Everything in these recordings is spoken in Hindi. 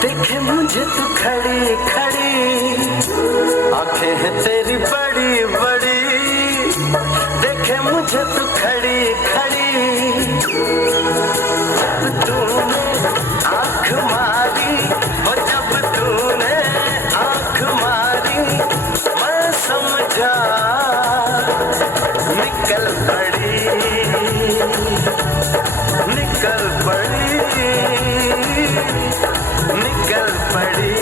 देखे मुझे तू खड़ी खड़ी, आंखें हैं तेरी बड़ी बड़ी। देखे मुझे तू खड़ी खड़ी, जब तूने आँख मारी, और जब तूने आँख मारी, मैं समझा निकल पड़ी, निकल पड़ी, निकल पड़ी।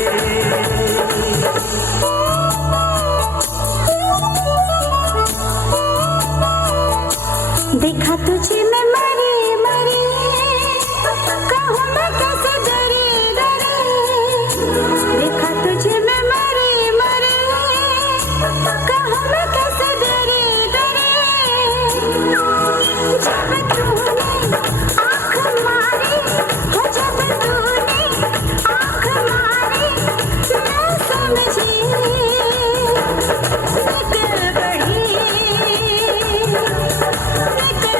देखा तुझे मैं मरी मरी, कहूँ मैं कैसे डरी डरी। देखा तुझे मैं मरी मरी, कहूँ मैं कैसे डरी डरी। जब तूने आँख मारी, हो जब तूने आँख मारी, मैं समझी निकल पड़ी, निकल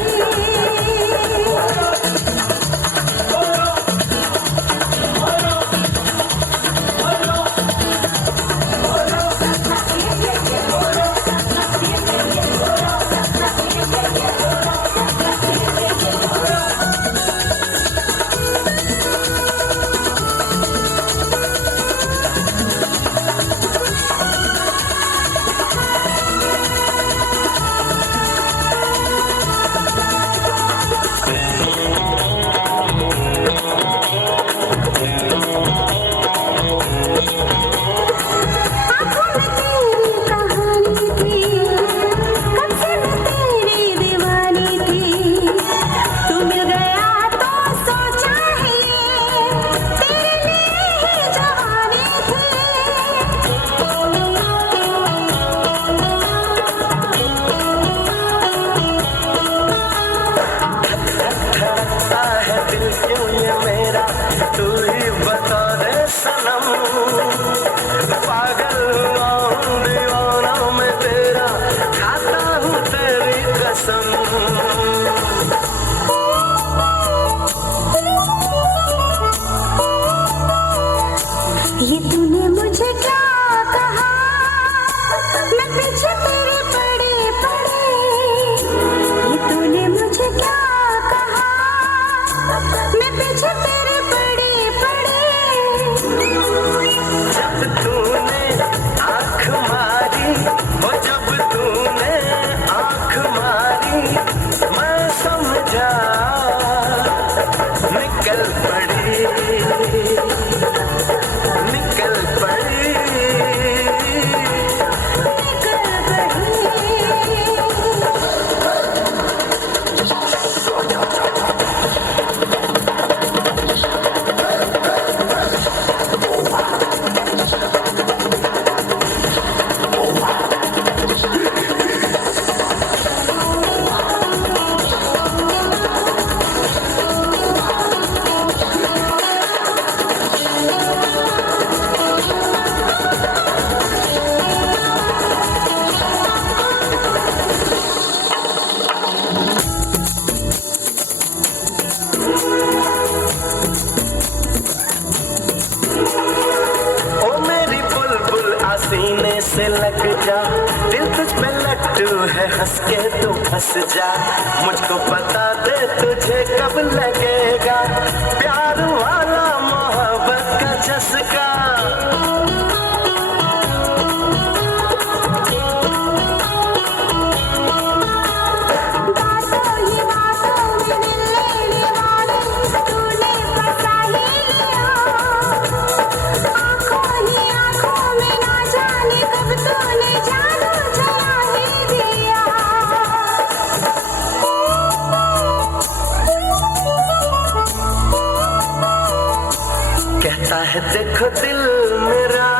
पड़ी। ये तूने मुझे क्या कहा, मैं पीछे तेरे पड़े पड़े। ये तूने मुझे क्या कहा, मैं पीछे तेरे पड़े पड़े। जब तूने आँख मारी, और जब तूने आँख मारी, मैं समझा निकल पड़ी, निकल पड़ी, सीने से लग जा, दिल तुझ पे लट्टू है, हंस के तू फंस जा। मुझको बता दे तुझे कब लगेगा प्यार वाला मोहब्बत का चस्का। कहता है देखो दिल मेरा,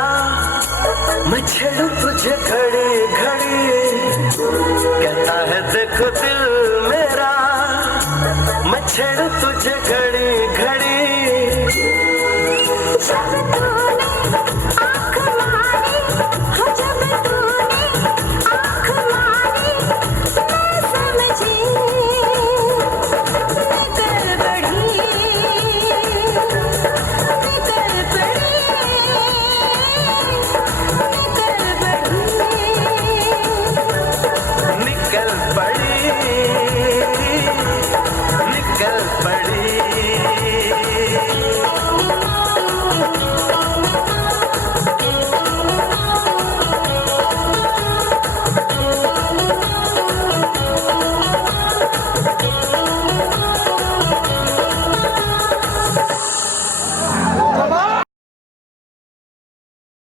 मैं छेड़ू तुझे घड़ी घड़ी। कहता है देखो दिल मेरा, मैं छेड़ू तुझे घड़ी घड़ी। जब तूने आँख मारी, हो जब तूने आँख मारी, मैं समझी